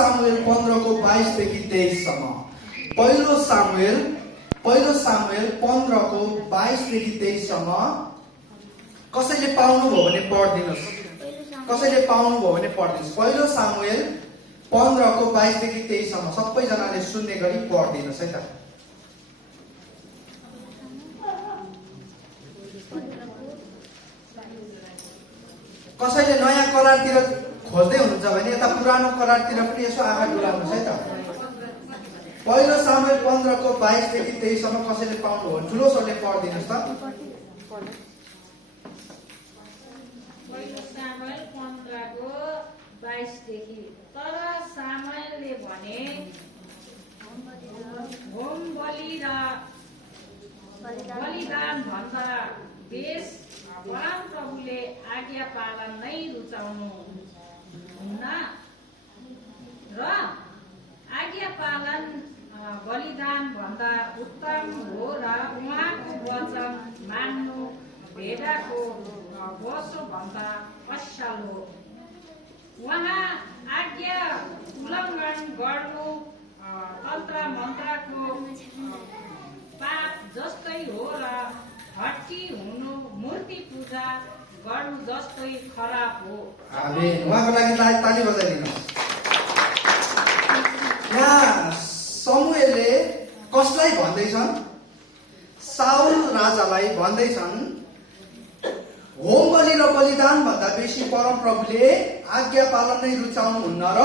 सामुएल 15 को 22 देखि 23 सम्म। पहिलो सामुएल 15 को 22 देखि 23 सम्म। कसैले पाउनुभयो भने पढ्दिनुस्। कसैले पाउनुभयो भने पढ्दिनुस्। पहिलो सामुएल 15 को 22 देखि 23 सम्म सबैजनाले सुन्ने गरी पढ्दिनुस् है त। कसैले नयाँ करारतिर खोज्दै हुनुहुन्छ भने यता पुरानो करारतिर पनि यसो आँखा डुलाउनुहोस् है त। पहिलो सामुएल 15 को 22 देखि 23 सम्म कसैले पाउनुभयो भने ठुलो स्वरले पढ्दिनुस् त। पहिलो सामुएल 15 को 22 देखि। तर सामुएलले भने होम बलि र बलिदान भन्दा बेस परमप्रभुले आज्ञा पालन नै रुचाउनु हुन्न र आज्ञा पालन बलिदान भन्दा उत्तम हो र उहाँको वचन मान्नु भेडाको बोसो भन्दा असल हो। उहाँ आज्ञा उल्लङ्घन गर्नु तन्त्र मन्त्रको पाप जस्तै हो र हट्टी हुनु मूर्ति पूजा गर्नु जस्तै खराब हो। आमेन। उहाँको लागि ताली बजाइदिनुहोस्। यहाँ समुएलले कसलाई भन्दैछन्? साउल राजालाई भन्दैछन् होम बलि र बलिदान भन्दा बेसी परमप्रभुले आज्ञा पालन नै रुचाउनुहुन्न र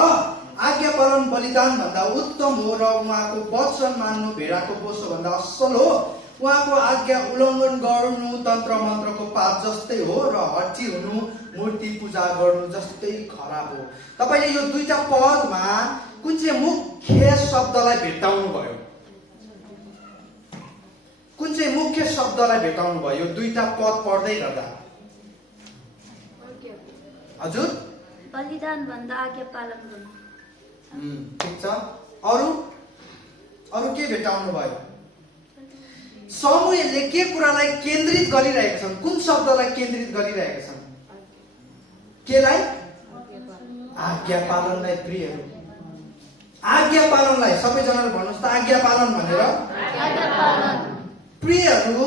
आज्ञा पालन बलिदान भन्दा उत्तम हो र उहाँको वचन मान्नु भेडाको बोसो भन्दा असल हो। उहाँको आज्ञा उल्लङ्घन गर्नु तन्त्र मन्त्रको पाप जस्तै हो र हट्टी हुनु मूर्ति पूजा गर्नु जस्तै खराब हो। तपाईले यो दुईटा पदमा कुन चाहिँ मुख्य शब्दलाई भेट्टाउनु भयो? कुन चाहिँ मुख्य शब्दलाई भेट्टाउनु भयो यो दुईटा पद पढ्दै गर्दा? हजुर? बलिदान भन्दा आज्ञा पालन गर्नु। ठीक छ। अरु के भेट्टाउनु भयो? समुएलले के कुरालाई केन्द्रित गरिरहेका छन्? कुन शब्दलाई केन्द्रित गरिरहेका छन्? केलाई? आज्ञा पालनलाई। प्रियहरू, आज्ञा पालनलाई सबैजनाले भन्नुहोस् त, आज्ञा पालन भनेर। प्रियहरू,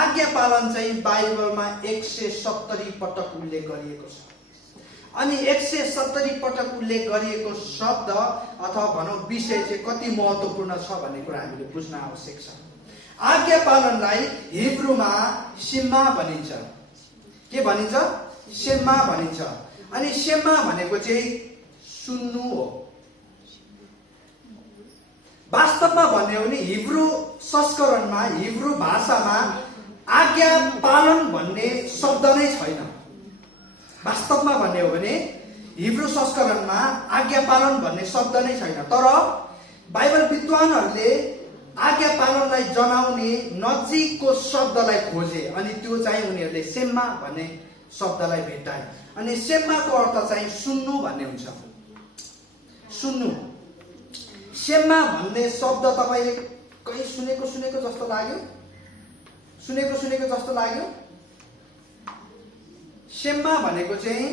आज्ञा पालन चाहिँ बाइबलमा 170 पटक उल्लेख गरिएको छ। अनि 170 पटक उल्लेख गरिएको शब्द अथवा भनौँ विषय चाहिँ कति महत्त्वपूर्ण छ भन्ने कुरा हामीले बुझ्न आवश्यक छ। आज्ञा पालनलाई हिब्रूमा शेमा भनिन्छ। के भनिन्छ? शेमा भनिन्छ। अनि शेमा भनेको चाहिँ सुन्नु हो। वास्तवमा भन्ने हो भने हिब्रू संस्करणमा, हिब्रू भाषामा आज्ञा पालन भन्ने शब्द नै छैन। वास्तवमा भन्ने हो भने हिब्रू संस्करणमा आज्ञा पालन भन्ने शब्द नै छैन। तर बाइबल विद्वानहरूले आज्ञा पालनलाई जनाउने नजिकको शब्दलाई खोजे अनि त्यो चाहिँ उनीहरूले शेमा भन्ने शब्दलाई भेट्टाए। अनि शेमाको अर्थ चाहिँ सुन्नु भन्ने हुन्छ। सुन्नु। शेमा भन्ने शब्द तपाईले कहीँ सुनेको जस्तो लाग्यो? सुनेको जस्तो लाग्यो? शेमा भनेको चाहिँ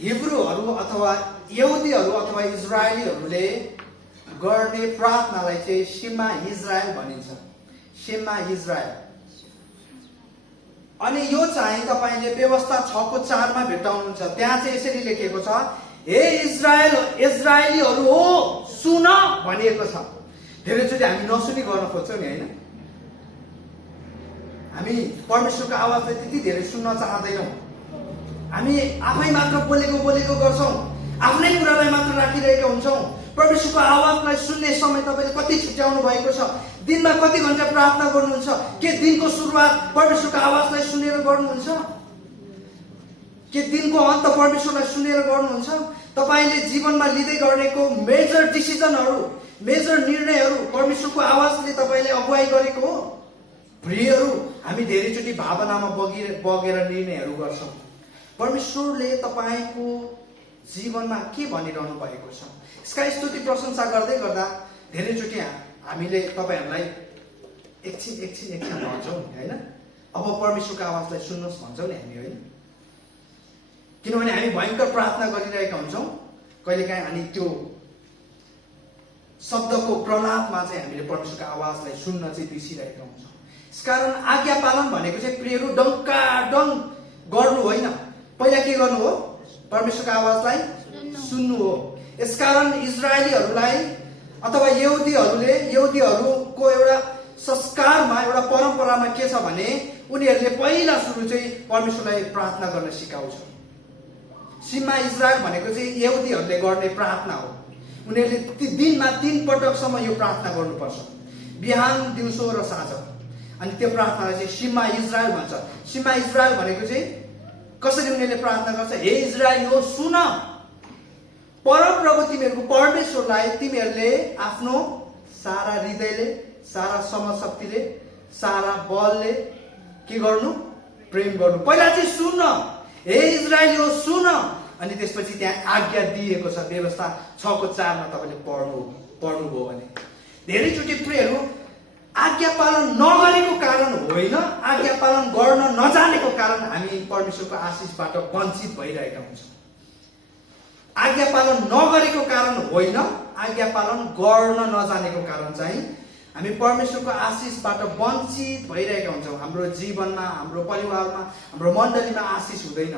हिब्रूहरू अथवा यहुदीहरू अथवा इजरायलीहरूले गर्ने प्रार्थनालाई चाहिँ शेमा इजरायल भनिन्छ। शेमा इजरायल। अनि यो चाहिँ तपाईले व्यवस्था 6 को 4 मा भेट्टाउनुहुन्छ। त्यहाँ चाहिँ यसरी लेखेको छ, हे इजरायलीहरू हो सुन भनिएको छ। धेरैचोटि हामी नसुनी गर्न खोज्छौँ नि, हैन? हामी परमेश्वरको आवाजलाई त्यति धेरै सुन्न चाहदैनौँ। हामी आफै मात्र बोलेको गर्छौँ। आफ्नै कुरालाई मात्र राखिरहेका हुन्छौँ। परमेश्वरको आवाजलाई सुन्ने समय तपाईले कति छुट्याउनु भएको छ? दिनमा कति घण्टा प्रार्थना गर्नुहुन्छ? के दिनको सुरुवात परमेश्वरको आवाजलाई सुनेर गर्नुहुन्छ? के दिनको अन्त परमेश्वरलाई सुनेर गर्नुहुन्छ? तपाईले जीवनमा लिँदै गरेको मेजर डिसिजनहरू, मेजर निर्णयहरू परमेश्वरको आवाजले तपाईले अगुवाई गरेको हो? प्रियहरू, हामी धेरैचोटि भावनामा बगेर निर्णयहरू गर्छौँ। परमेश्वरले तपाईको जीवनमा के भनिरहनु भएको छ? यसका स्तुति प्रशंसा गर्दै गर्दा धेरैचोटि हामीले तपाईहरूलाई एकछिन भन्छौँ नि, हैन? अब परमेश्वरको आवाजलाई सुन्नुहोस् भन्छौँ नि हामी, हैन? किनभने हामी भयङ्कर प्रार्थना गरिरहेका हुन्छौँ कहिलेकाहीँ अनि त्यो शब्दको प्रलापमा चाहिँ हामीले परमेश्वरको आवाजलाई सुन्न चाहिँ बिर्सिरहेका हुन्छौँ। यसकारण आज्ञा पालन भनेको चाहिँ प्रियहरू डङ्काडङ् गर्नु होइन, पहिला के गर्नु हो? परमेश्वरको आवाजलाई सुन्नु हो। यसकारण इजरायलीहरूलाई अथवा यहुदीहरूको एउटा संस्कारमा, एउटा परम्परामा के छ भने उनीहरूले पहिला सुरु चाहिँ परमेश्वरलाई प्रार्थना गर्न सिकाउँछ। सीमा इजरायल भनेको चाहिँ यहुदीहरूले गर्ने प्रार्थना हो। उनीहरूले दिनमा 3 पटकसम्म यो प्रार्थना गर्नुपर्छ, बिहान, दिउँसो र साँझ। अनि त्यो प्रार्थनालाई चाहिँ सीमा इजरायल भन्छ। सीमा इजरायल भनेको चाहिँ कसरी उनीहरूले प्रार्थना गर्छ? हे इजरायल हो, सुन, परमप्रभु तिमीहरूको परमेश्वरलाई तिमीहरूले आफ्नो सारा हृदयले, सारा समशक्तिले, सारा बलले के गर्नु? प्रेम गर्नु। पहिला चाहिँ सुन्न, हे इजरायल हो सुन। अनि त्यसपछि त्यहाँ आज्ञा दिएको छ, व्यवस्था 6:4 मा तपाईँले पढ्नुभयो भने धेरैचोटि प्रियहरू आज्ञा पालन नगरेको कारण होइन, आज्ञा पालन गर्न नजानेको कारण हामी परमेश्वरको आशिषबाट वञ्चित भइरहेका हुन्छौँ। आज्ञा पालन नगरेको कारण होइन, आज्ञा पालन गर्न नजानेको कारण चाहिँ हामी परमेश्वरको आशिषबाट वञ्चित भइरहेका हुन्छौँ। हाम्रो जीवनमा, हाम्रो परिवारमा, हाम्रो मण्डलीमा आशिष हुँदैन।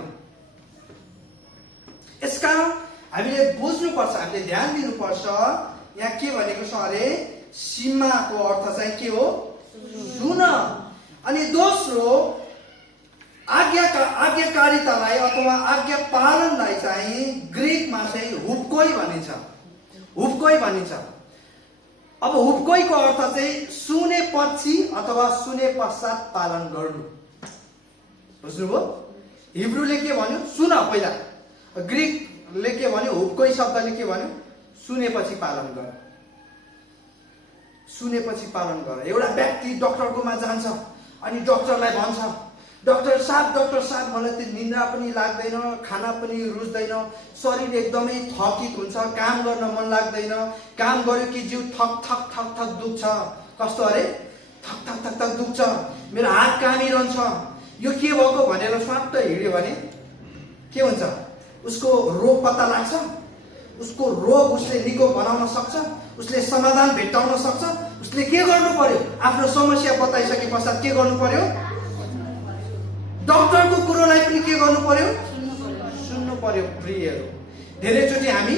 यसकारण हामीले बुझ्नुपर्छ, हामीले ध्यान दिनुपर्छ। यहाँ के भनेको छ अरे? सीमाको अर्थ चाहिँ के हो? सुन। अनि दोस्रो, आज्ञाकारितालाई अथवा आज्ञा पालनलाई चाहिँ ग्रीकमा चाहिँ हुपकोई भनिन्छ। हुपकोई भनिन्छ। अब हुपकोईको अर्थ चाहिँ सुनेपछि अथवा सुने पश्चात पालन गर्नु। बुझ्नुभयो? हिब्रूले के भन्यो? सुन पहिला। ग्रीकले के भन्यो? हुपकोई शब्दले के भन्यो? सुनेपछि पालन गर। सुनेपछि पालन गर। एउटा व्यक्ति डक्टरकोमा जान्छ अनि डक्टरलाई भन्छ, डक्टर साहब मलाई त्यो निन्द्रा पनि लाग्दैन, खाना पनि रुच्दैन, शरीर एकदमै थकित हुन्छ, काम गर्न मन लाग्दैन, काम गर्यो कि जिउ थक थक थक थक दुख्छ। कस्तो अरे? थक थक थक थक दुख्छ, मेरो हात कामिरहन्छ, यो के भएको भनेर स्वाट्ट हिँड्यो भने के हुन्छ? उसको रोग पत्ता लाग्छ, उसको रोग उसले निको बनाउन सक्छ, उसले समाधान भेट्टाउन सक्छ। उसले के गर्नु पर्यो? आफ्नो समस्या बताइसके पश्चात के गर्नु पर्यो? डक्टरको कुरोलाई पनि के गर्नु पर्यो? सुन्नु पर्यो। प्रियहरू, धेरैचोटि हामी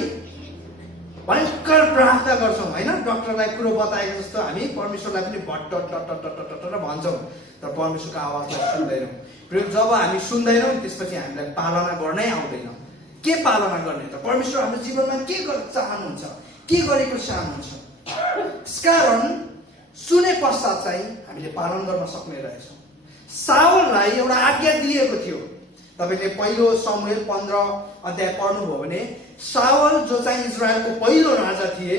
भयङ्कर प्रार्थना गर्छौँ होइन, डक्टरलाई कुरो बताएको जस्तो हामी परमेश्वरलाई पनि भट्ट भन्छौँ, तर परमेश्वरको आवाजलाई सुन्दैनौँ। प्रिय, जब हामी सुन्दैनौँ त्यसपछि हामीलाई पालना गर्नै आउँदैन। के पालना गर्ने त? परमेश्वर हाम्रो जीवनमा के गर्न चाहनुहुन्छ, के गरेको चाहनुहुन्छ? यसकारण सुने पश्चात चाहिँ हामीले पालन गर्न सक्ने रहेछौँ। साउललाई एउटा आज्ञा दिएको थियो। तपाईँले पहिलो शमूएल 15 अध्याय पढ्नुभयो भने साउल जो चाहिँ इजरायलको पहिलो राजा थिए,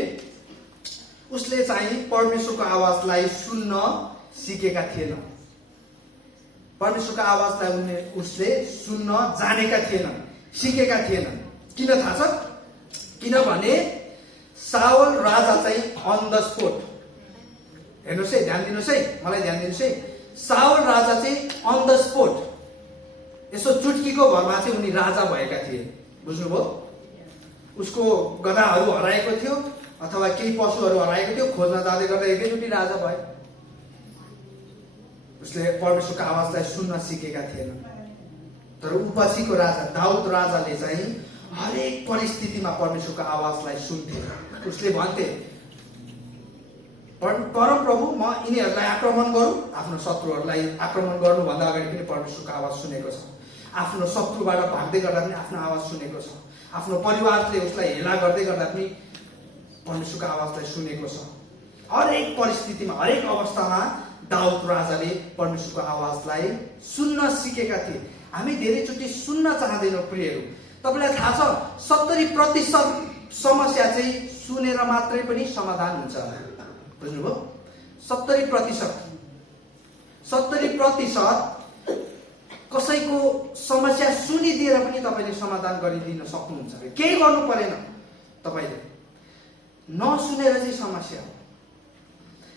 उसले चाहिँ परमेश्वरको आवाजलाई सुन्न सिकेका थिएन। परमेश्वरको आवाजलाई उसले सुन्न जानेका थिएनन्, सिकेका थिएनन्। किन थाहा छ? किनभने साउल राजा चाहिँ अन द स्पोट, हेर्नुहोस् है, ध्यान दिनुहोस् है, मलाई ध्यान दिनुहोस् है। साउल राजा चाहिँ अन द स्पोट, यसो चुटकीको भरमा चाहिँ उनी राजा भएका थिए। बुझ्नुभयो? उसको गधाहरू हराएको थियो अथवा केही पशुहरू हराएको थियो, खोज्न जाँदै गर्दा एकैचोटि राजा भयो। उसले परमेश्वरको आवाजलाई सुन्न सिकेका थिएनन्। तर उपपछिको राजा दाउद राजाले चाहिँ हरेक परिस्थितिमा परमेश्वरको आवाजलाई सुन्थे। उसले भन्थे, परमप्रभु म यिनीहरूलाई आक्रमण गरौँ। आफ्नो शत्रुहरूलाई आक्रमण गर्नुभन्दा अगाडि पनि परमेश्वरको आवाज सुनेको छ। आफ्नो शत्रुबाट भाग्दै गर्दा पनि आफ्नो आवाज सुनेको छ। आफ्नो परिवारले उसलाई हेला गर्दै गर्दा पनि परमेश्वरको आवाजलाई सुनेको छ। हरेक परिस्थितिमा, हरेक अवस्थामा दाउद राजाले परमेश्वरको आवाजलाई सुन्न सिकेका थिए। हामी धेरैचोटि सुन्न चाहँदैनौँ। प्रियहरू, तपाईँलाई थाहा छ 70% समस्या चाहिँ सुनेर मात्रै पनि समाधान हुन्छ। बुझ्नुभयो? 70% कसैको समस्या सुनिदिएर पनि तपाईँले समाधान गरिदिन सक्नुहुन्छ। केही गर्नु परेन, तपाईँले नसुनेर चाहिँ समस्या हो।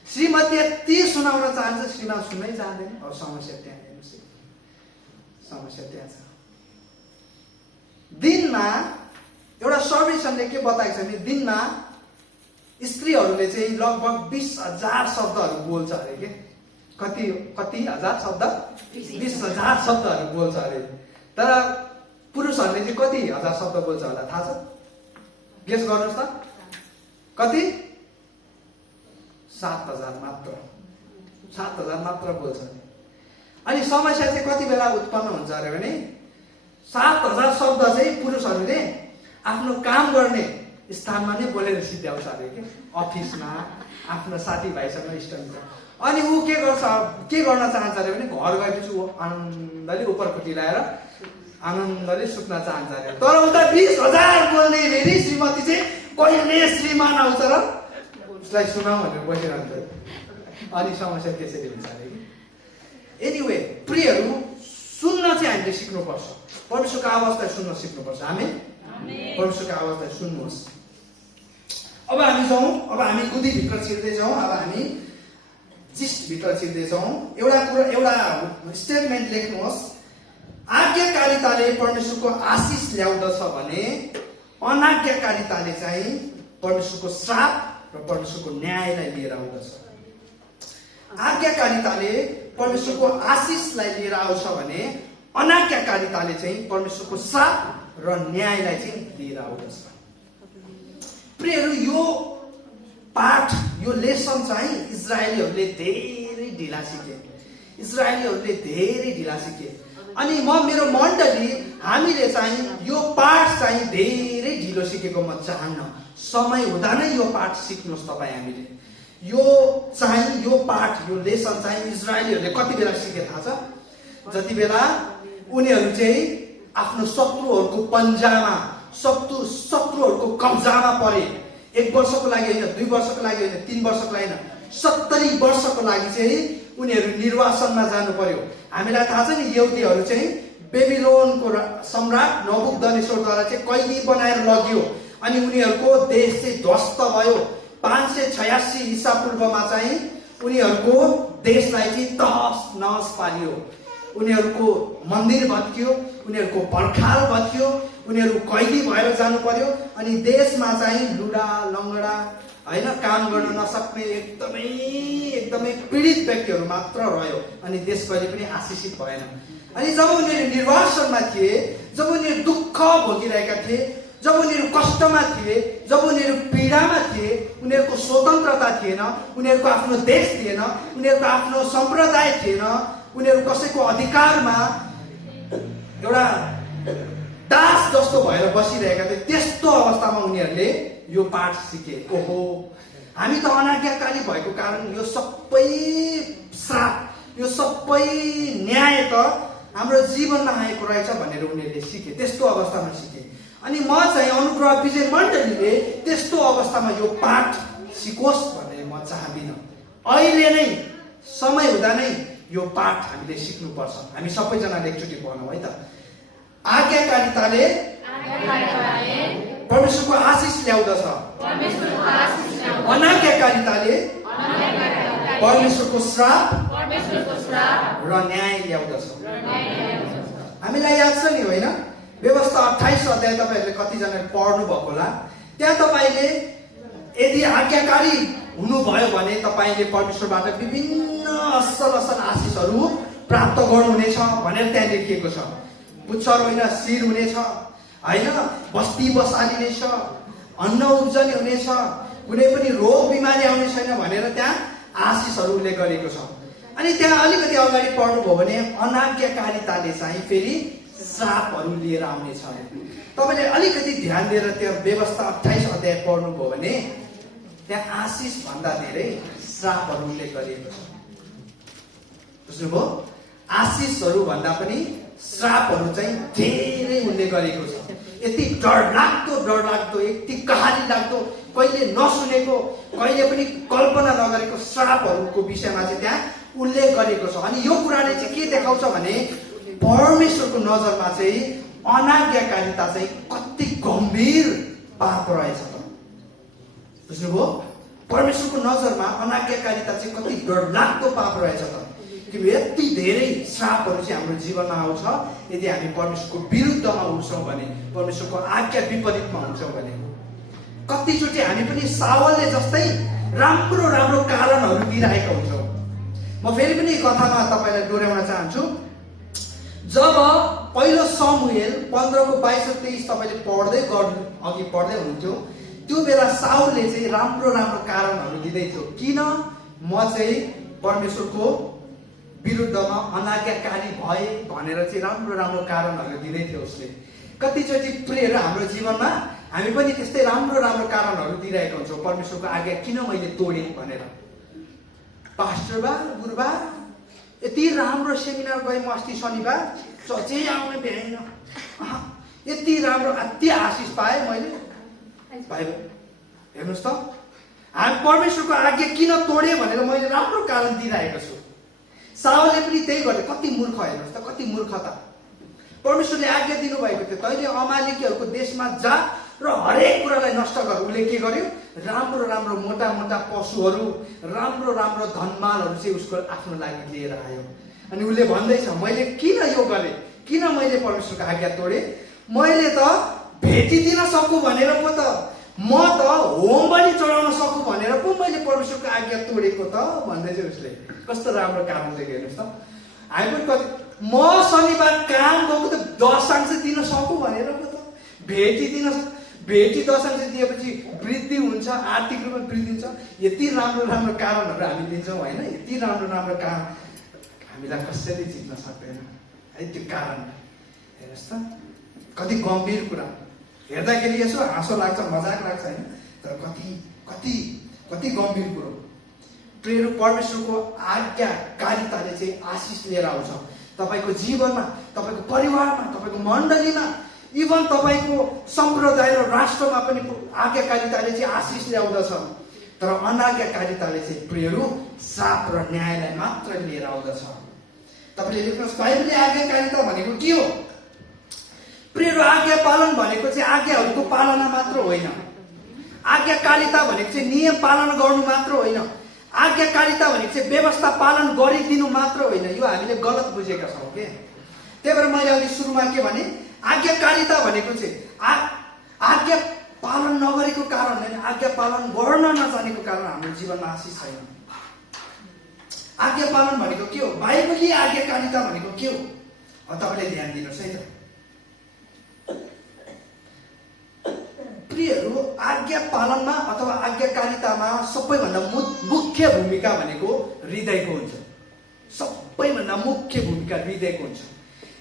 श्रीमती यति सुनाउन चाहन्छ, श्रीमान सुन्नै चाहँदैन। अब समस्या त्यहाँ हेर्नुहोस्, समस्या त्यहाँ छ। दिनमा एउटा सर्वेक्षणले के बताएको छ भने दिनमा स्त्रीहरूले चाहिँ लगभग 20,000 शब्दहरू बोल्छ अरे के। कति हजार शब्द? 20,000 शब्दहरू बोल्छ अरे। तर पुरुषहरूले चाहिँ कति हजार शब्द बोल्छ होला थाहा छ? गेस गर्नुहोस् त। कति? 7,000 मात्र। 7,000 मात्र बोल्छ। अनि समस्या चाहिँ कति बेला उत्पन्न हुन्छ अरे भने 7,000 शब्द चाहिँ पुरुषहरूले आफ्नो काम गर्ने स्थानमा नै बोलेर सिद्ध्याउँछ अरे के। अफिसमा आफ्नो साथीभाइसँग इष्टमित्र। अनि ऊ के गर्न चाहन्छ अरे भने घर गएपछि ऊ आनन्दले उपरखुट्टी लगाएर आनन्दले सुत्न चाहन्छ अरे। तर उता 20,000 बोल्ने फेरि श्रीमती चाहिँ कहिले श्रीमान आउँछ र उसलाई सुनाऊ भनेर बसिरहन्छ। अनि समस्या त्यसरी हुन्छ अरे कि। एनिवे प्रियहरू, सुन्न चाहिँ हामीले सिक्नुपर्छ। परमेश्वरको आवाजलाई सुन्न सिक्नुपर्छ। हामी परमेश्वरको आवाजलाई सुन्नुहोस्। अब हामी गुदीभित्र छिर्दैछौँ। अब हामी जिस्टभित्र छिर्दैछौँ। एउटा स्टेटमेन्ट लेख्नुहोस्। आज्ञाकारिताले परमेश्वरको आशिष ल्याउँदछ भने अनाज्ञाकारिताले चाहिँ परमेश्वरको श्राप र परमेश्वरको न्यायलाई लिएर आउँदछ। आज्ञाकारिताले परमेश्वरको आशिषलाई लिएर आउँछ भने अनाज्ञाकारिताले चाहिँ परमेश्वरको श्राप र न्यायलाई चाहिँ लिएर आउँदछ। प्रियहरू, यो पाठ, यो लेसन चाहिँ इजरायलीहरूले धेरै ढिला सिके। अनि मेरो मण्डली हामीले चाहिँ यो पाठ चाहिँ धेरै ढिलो सिकेको म चाहन्न। समय हुँदा नै यो पाठ सिक्नुहोस् तपाईँ। हामीले यो पाठ, यो लेसन चाहिँ इजरायलीहरूले कति बेला सिके थाहा छ? जति बेला उनीहरू चाहिँ आफ्नो शत्रुहरूको पन्जामा, शत्रुहरूको कब्जामा परे। 1 वर्षको लागि होइन, 2 वर्षको लागि होइन, 3 वर्षको लागि होइन, 70 वर्षको लागि चाहिँ उनीहरू निर्वासनमा जानु पर्यो। हामीलाई थाहा छ नि, यहुदीहरू चाहिँ बेबिलोनको सम्राट नबुकदनेश्वरद्वारा चाहिँ कैदी बनाएर लगियो। अनि उनीहरूको देश चाहिँ ध्वस्त भयो। 586 ईसा पूर्वमा चाहिँ उनीहरूको देशलाई चाहिँ तहस नहस पारियो। उनीहरूको मन्दिर भत्कियो, उनीहरूको पर्खाल भत्कियो, उनीहरू कैदी भएर जानु पर्यो। अनि देशमा चाहिँ लुडा लङ्गडा होइन, काम गर्न नसक्ने एकदमै पीडित व्यक्तिहरू मात्र रह्यो। अनि देश कहिले पनि आशिषित भएन। अनि जब उनीहरू निर्वासनमा थिए, जब उनीहरू दुःख भोगिरहेका थिए, जब उनीहरू कष्टमा थिए, जब उनीहरू पीडामा थिए, उनीहरूको स्वतन्त्रता थिएन, उनीहरूको आफ्नो देश थिएन, उनीहरूको आफ्नो सम्प्रदाय थिएन, उनीहरू कसैको अधिकारमा एउटा दास जस्तो भएर बसिरहेका थिए। त्यस्तो अवस्थामा उनीहरूले यो पाठ सिके। ओहो, हामी त अनाज्ञाकारी भएको कारण यो सबै श्राप, यो सबै न्याय त हाम्रो जीवनमा आएको रहेछ भनेर उनीहरूले सिके। त्यस्तो अवस्थामा सिके। अनि म चाहिँ अनुग्रह विजय मण्डलीले त्यस्तो अवस्थामा यो पाठ सिकोस् भनेर म चाहदिनँ। अहिले नै समय हुँदा नै यो पाठ हामीले सिक्नुपर्छ। हामी सबैजनाले एकचोटि भनौँ है त। आज्ञाकारिताले परमेश्वरको आशिष ल्याउँदछ, अनाज्ञाकारिताले परमेश्वरको श्राप र न्याय ल्याउँदछ। हामीलाई याद छ नि होइन, व्यवस्था 28 अध्याय तपाईँहरूले कतिजनाले पढ्नु भएको होला। त्यहाँ तपाईँले यदि आज्ञाकारी हुनुभयो भने तपाईँले परमेश्वरबाट विभिन्न असल आशिषहरू प्राप्त गर्नुहुनेछ भनेर त्यहाँ लेखिएको छ। पुच्छर होइन, शिर हुनेछ होइन, बस्ती बसालिने छ, अन्न उब्जनी हुनेछ, कुनै पनि रोग बिमारी आउने छैन भनेर त्यहाँ आशिषहरू उल्लेख गरेको छ। अनि त्यहाँ अलिकति अगाडि पढ्नुभयो भने अनाज्ञाकारिताले चाहिँ फेरि श्रापहरू लिएर आउनेछ। तपाईँले अलिकति ध्यान दिएर त्यो व्यवस्था 28 अध्याय पढ्नुभयो भने त्यहाँ आशिष भन्दा धेरै श्रापहरू उल्लेख गरिएको छ। बुझ्नुभयो? आशिषहरू भन्दा पनि श्रापहरू चाहिँ धेरै उल्लेख गरेको छ। यति डरलाग्दो, यति कहानी लाग्दो, कहिले नसुनेको, कहिले पनि कल्पना नगरेको श्रापहरूको विषयमा चाहिँ त्यहाँ उल्लेख गरेको छ। अनि यो कुराले चाहिँ के देखाउँछ भने परमेश्वरको नजरमा चाहिँ अनाज्ञाकारिता चाहिँ कति गम्भीर पाप रहेछ त। बुझ्नुभयो? परमेश्वरको नजरमा अनाज्ञाकारिता चाहिँ कति डरलाग्दो पाप रहेछ त। कि यति धेरै श्रापहरू चाहिँ हाम्रो जीवनमा आउँछ यदि हामी परमेश्वरको विरुद्धमा हुन्छौँ भने, परमेश्वरको आज्ञा विपरीतमा हुन्छौँ भने। कतिचोटि हामी पनि सावलले जस्तै राम्रो राम्रो कारणहरू दिइरहेका हुन्छौँ। म फेरि पनि कथामा तपाईँलाई डोर्याउन चाहन्छु। जब पहिलो समुएल 15:22-23 तपाईँले अघि पढ्दै हुनुहुन्थ्यो, त्यो बेला साउलले चाहिँ राम्रो राम्रो कारणहरू दिँदै थियो किन म चाहिँ परमेश्वरको विरुद्धमा अनाज्ञाकारी भए भनेर चाहिँ राम्रो राम्रो कारणहरू दिँदै थियो उसले। कतिचोटि प्रियहरू हाम्रो जीवनमा हामी पनि त्यस्तै राम्रो राम्रो कारणहरू दिइरहेका हुन्छौँ, परमेश्वरको आज्ञा किन मैले तोडेँ भनेर। पास्टर बा, गुरुबा, यति राम्रो सेमिनार गएँ म अस्ति शनिबार, सोचै आउनु भ्याइन, यति राम्रो अति आशिष पाएँ मैले। भाइ हेर्नुहोस् त, हामी परमेश्वरको आज्ञा किन तोडेँ भनेर मैले राम्रो कारण दिइरहेको छु। साउलले पनि त्यही गरे। कति मूर्ख, हेर्नुहोस् त, कति मूर्खता। परमेश्वरले आज्ञा दिनुभएको थियो, तैँले अमालेकीहरूको देशमा जा र हरेक कुरालाई नष्ट गर। उसले के गर्यो? राम्रो राम्रो मोटा मोटा पशुहरू, राम्रो राम्रो धनमालहरू चाहिँ उसको आफ्नो लागि लिएर आयो। अनि उसले भन्दैछ, मैले किन यो गरेँ, किन मैले परमेश्वरको आज्ञा तोडेँ? मैले त भेटिदिन सकु भनेर पो त, म त होम पनि चढाउन सकु भनेर पो मैले परमेश्वरको आज्ञा तोडेको त भन्दै चाहिँ उसले। कस्तो राम्रो कारण दिएको हेर्नुहोस् त। हामी पनि कति, म शनिबार काम गएको त दशांश दिन सकु भनेर पो त, भेटी दशांश दिएपछि वृद्धि हुन्छ, आर्थिक रूपमा वृद्धि हुन्छ। यति राम्रो राम्रो कारणहरू हामी दिन्छौँ होइन, यति राम्रो राम्रो कारण हामीलाई कसैले जित्न सक्दैन है। त्यो कारण हेर्नुहोस् त, कति गम्भीर कुरा। हेर्दाखेरि यसो हाँसो लाग्छ, मजाक लाग्छ होइन, तर कति कति कति गम्भीर कुरो। प्रियहरू, परमेश्वरको आज्ञाकारिताले चाहिँ आशिष लिएर आउँछ तपाईँको जीवनमा, तपाईँको परिवारमा, तपाईँको मण्डलीमा, इभन तपाईँको सम्प्रदाय र राष्ट्रमा पनि आज्ञाकारिताले चाहिँ आशिष ल्याउँदछ। तर अनाज्ञाकारिताले चाहिँ प्रियहरू श्राप र न्यायलाई मात्र लिएर आउँदछ। तपाईँले लेख्नुहोस्, बाइबलले आज्ञाकारिता भनेको के हो? प्रियहरू, आज्ञा पालन भनेको चाहिँ आज्ञाहरूको पालना मात्र होइन। आज्ञाकारिता भनेको चाहिँ नियम पालन गर्नु मात्र होइन। आज्ञाकारिता भनेको चाहिँ व्यवस्था पालन गरिदिनु मात्र होइन। यो हामीले गलत बुझेका छौँ के। त्यही भएर मैले अघि सुरुमा के भने, आज्ञाकारिता भनेको चाहिँ आज्ञा पालन नगरेको कारण होइन, आज्ञा पालन गर्न नजानेको कारण हाम्रो जीवनमा आशिष छैन। आज्ञा पालन भनेको के हो? बाइबली आज्ञाकारिता भनेको के हो? तपाईँले ध्यान दिनुहोस् है त। प्रियहरू, आज्ञा पालनमा अथवा आज्ञाकारितामा सबैभन्दा मुख्य भूमिका भनेको हृदयको हुन्छ। सबैभन्दा मुख्य भूमिका हृदयको हुन्छ।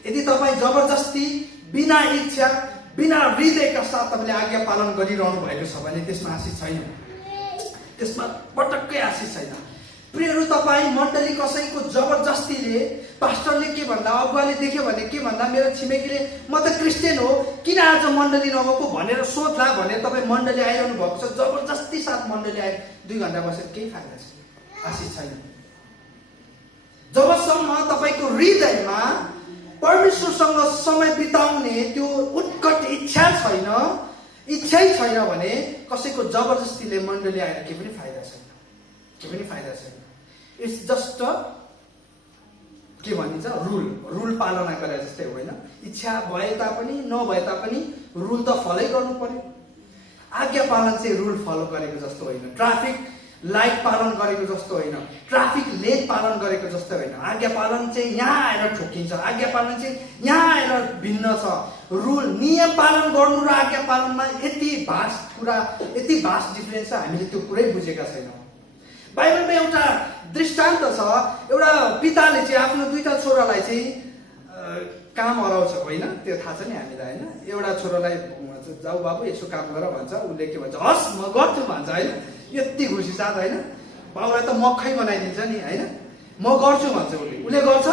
यदि तपाईँ जबरजस्ती, बिना इच्छा, बिना हृदयका साथ तपाईँले आज्ञा पालन गरिरहनु भएको छ भने त्यसमा आशिष छैन, त्यसमा पटक्कै आशिष छैन। प्रियहरू, तपाईँ मण्डली कसैको जबरजस्तीले, पास्टरले के भन्दा, अगुवाले देख्यो भने के भन्दा, मेरो छिमेकीले म त क्रिस्चियन हो किन आज मण्डली नगएको भनेर सोध्ला भनेर तपाईँ मण्डली आइरहनु भएको छ, जबरजस्ती साथ मण्डली आए 2 घन्टा बसेर केही फाइदा छैन, आशिष छैन। जबसम्म तपाईँको हृदयमा परमेश्वरसँग समय बिताउने त्यो उत्कट इच्छा छैन भने कसैको जबरजस्तीले मण्डली आएर केही पनि फाइदा छैन। इट्स जस्ट के भनिन्छ, रुल पालना गरे जस्तै होइन। इच्छा भए तापनि नभए तापनि रुल त फलै गर्नु पर्यो। आज्ञा पालन चाहिँ रुल फलो गरेको जस्तो होइन, ट्राफिक लाइट पालन गरेको जस्तो होइन, ट्राफिक लेन पालन गरेको जस्तो होइन। आज्ञा पालन चाहिँ यहाँ आएर ठोकिन्छ, आज्ञा पालन चाहिँ यहाँ आएर भिन्न छ। रुल, नियम पालन गर्नु र आज्ञा पालनमा यति भास्ट डिफरेन्स छ, हामीले त्यो कुरै बुझेका छैनौँ। बाइबलमा एउटा दृष्टान्त छ। एउटा पिताले चाहिँ आफ्नो 2टा छोरालाई चाहिँ काम हराउँछ होइन, त्यो थाहा छ नि हामीलाई होइन। एउटा छोरालाई जाऊ बाबु यसो काम गर भन्छ, उसले के भन्छ, हस् म गर्छु भन्छ होइन। यति खुसी साथ होइन, बाबुलाई त मक्खै बनाइदिन्छ नि होइन, म गर्छु भन्छ। उसले गर्छ,